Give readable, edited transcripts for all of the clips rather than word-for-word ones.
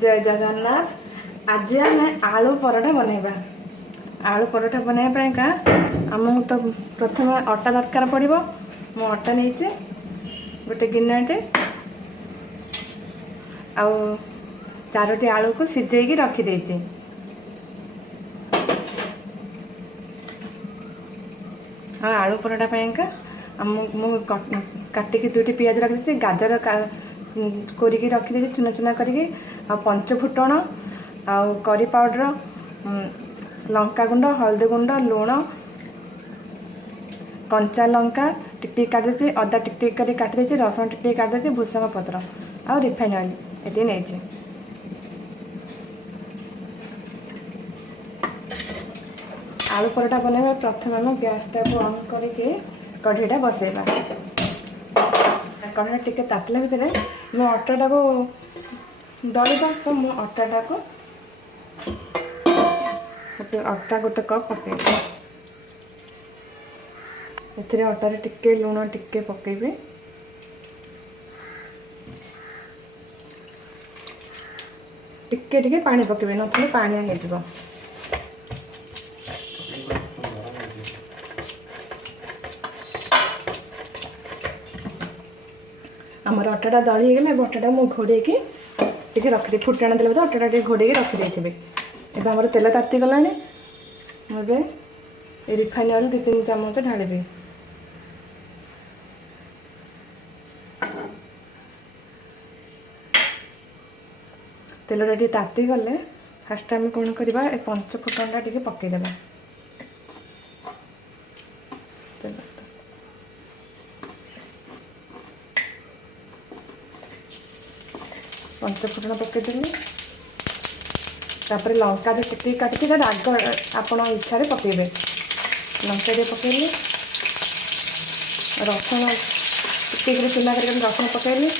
जय जगन्नाथ। आज आम आलू परोठा बनैबा। आलू परोठा बनैबा आमको तो प्रथम अटा दरकार पड़ो। मु अटा नहीं गोटे गिनाटे आउ 4टी आलू को सिझे रखिदे। आलू परोठा काटिकी 2टी पियाज रखी गाजर कोरिकी रखिदे चुना चुना करके पंच फुटण आउ करी पाउडर लंका गुंड हल्दी गुंड लुण कंचा लंका टिक काटी अदा टिक काटी रसुण टिक काटी भूसंग पत्र आउ रिफाइन ऑयल ये नहीं। आलू परोठा बनैबा प्रथम आम गैस टाइम ऑन करके कढ़ईटा बसैबा। कढ़ई टिके तातिला भितर मैं अटाटा को दलिबा तो मु अटाटा को गोटे कप पकेबे। एथिरे अटारे टिके लुण टिके पकेबे। टिके टिके पानी पकेबे नथले पानी हेजिबो। आमर अटाटा दली गले अटाटा मु घोड़े की रखिदे फुटाण देले तो अटाटा घोड़े रखी देथिबे। एबे हमर तेल ताती गलानी एबे रिफाइन ऑयल 2-3 चामच ढालिबे। तेलटा टी ताती गले फास्ट आम कौन करवा ए पंच फुटणटा टी पकईदेवा। पंच फुटण पकईदेली लंका जो टिक काटी राग आप इच्छा पकईबे। लंका टे पकईली रसुण टिक चुना कर रसुण पकईली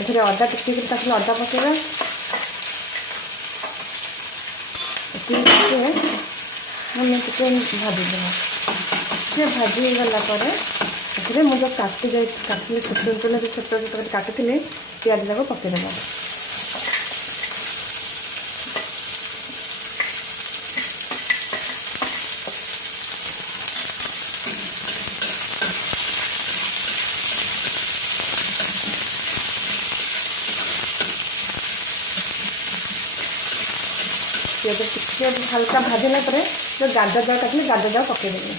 एथे अदा टिक अदा पकईबा। भाजी भाजी गला मुझे काटी छोटे छोटे काटी पियाज जाक पकईदेव। पियाज टिके हल्का भाजला जो गाजर जाक काटली गाजर जाक पकईदेवी।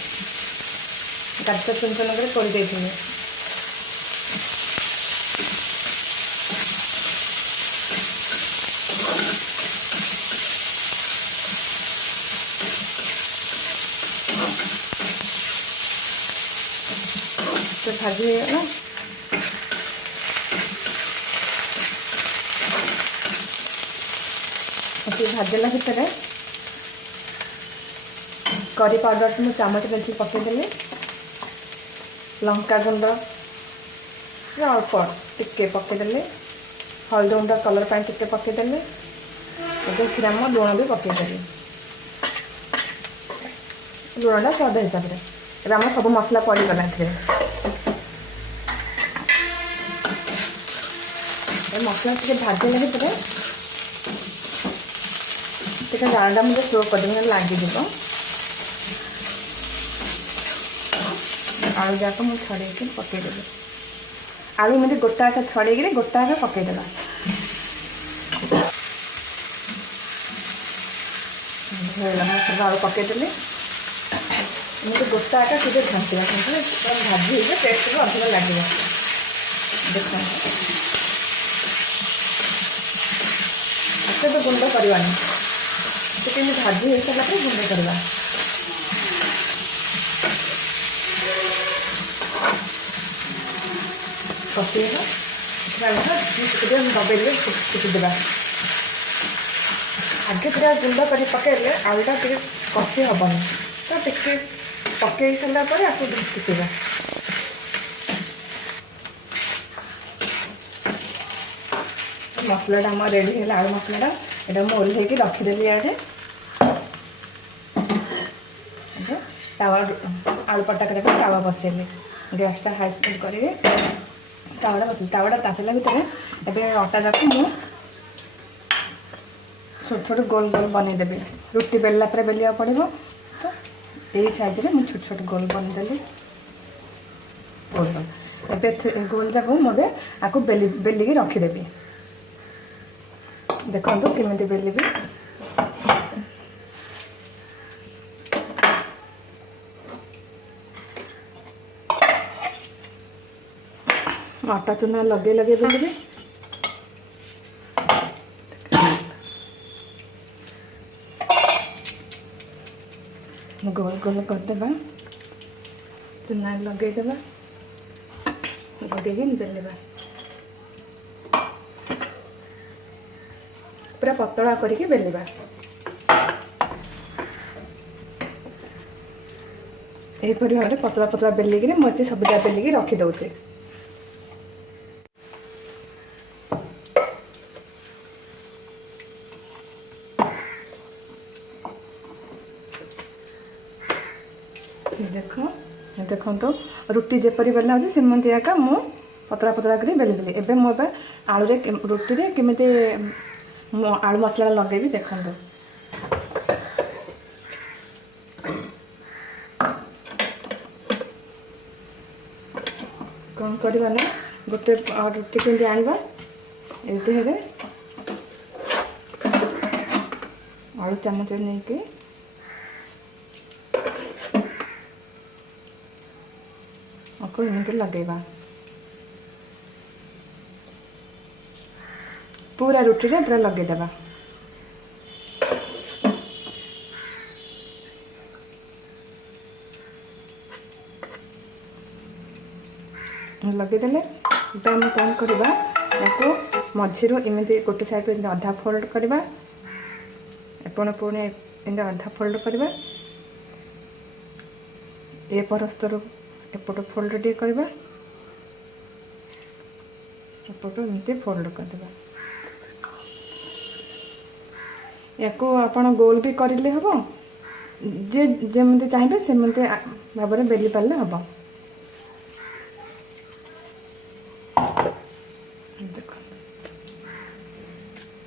गाजर चुन चुन कर तोड़ देथिबे। तो भाजी ना भाजला भितर करी पाउडर मुझे चामच बेची पकईदेली। लंका गुंड अल्प टिके पकईदेली। हल्दी गुंड कलर पाई टिके पकईदेली। आम लुण भी पकईदेली। लुणटा स्वाद हिसाब से आम सब मसला पड़गला। मसला टे भाजला भितर जाड़ा मुझे स्लो कर लगे आलू जाक मुझे छड़े पकईदेवी। आलू मुझे गोटा छड़े गोटा पकईदेला। सब आलू पकईदेली मुझे गोटा सीधे घाटा भाजी टेस्ट भी अधिक लगे। देखते तो गुंड करवानी तो भाजी हो सारा गुंड करवा। कषेगा दबे फुटिदेवा। आगे पूरा गुंड कर पकड़े आलूटा टे कषि हेनी तो टे पकई सारापर आपको फुटेगा। मसलाटा आम रेडी है आलू मसलाटा यहाँ मुझे ओल्लैकी रखीदेली। इे तावा आलू पटा करने तावा बसैली गैसटा हाई स्पीड करके तावाटा बसैली। तावाटा तातिला भितर एबे अटा जाक मु छोट छोट गोल गोल बनईदेवी रुटी बेलला पर बेलिया पड़ो तो यही साइज मुझे छोट छोट गोल बनदेली गोल गोल एवं गोल जाक मुझे आपको बेलिकी रखीदेवी देखो केमी बेलिबी आटा चूना लगे लगे बेलिबी गोल गोल करदेबा चूना लगेदेबा लगे बेलवा पूरा पतला करके बेलवा यहीपरि भाव में पतला पतला बेलिकी मुझे सबुजा बेलिकी रखीदे देख देखो तो रुटी जेपरी बेला होती सेमती आका मु पतला पतला कर बेली एवं मुझे आलू रुटी रे केमी आलू मसला लगेबी देखो कौन करवा ना गोटे रुटी केमती आनवा एमती हे आलू चामच नहीं कि एमती लगेगा पूरा रुटी रे पूरा लगेदेवा लगेदेले आम कौन करवा मझी एमती गोटे साइड अधा फोल्ड करवा एपण पुणी एमती अधा फोल्ड करवा ए परस्तर एपट फोल्ड टे करवा एपट एमती फोल्ड करदेबा या आपण गोल भी करें हम जे जमती चाहिए सेमती भाव में बेली पारे हम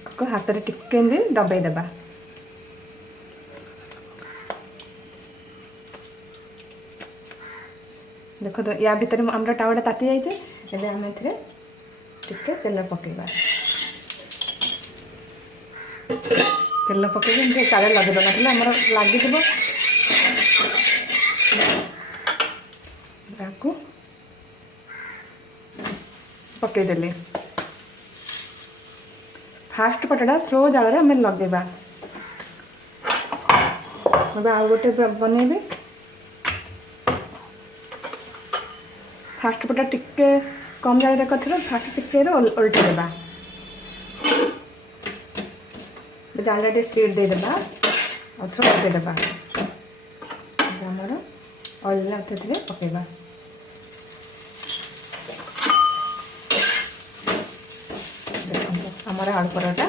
देखो हाथ में टिके दबाई देबा देखो तो या भीतर आमर टावाटा ताती जाइए आम ए तेल पकेबा तेल पकई काले लगेद ना आमर लगे पकईदे फास्ट पटाटा स्लो जाल आम लगेबा आउ गोटे बनइबी फास्ट पटा टिके कम जाल कर फास्ट टिके उल्टे देबा जाल टे स्पीड देदेबा और थोड़ा उल्टे देबा आमर ऑयल थे पकेबा देखो आमर आलू पराठा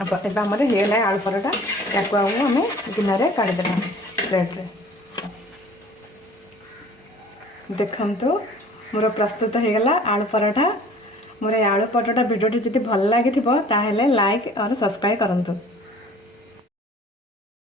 अब आम है आलू पराठा या आम गिनारे काढ़ीदेवा प्लेट रे देखो मोर प्रस्तुत हो गला आलू पराठा मोर आलू पराठा वीडियो जब भल लगी लाइक और सब्सक्राइब करंतु।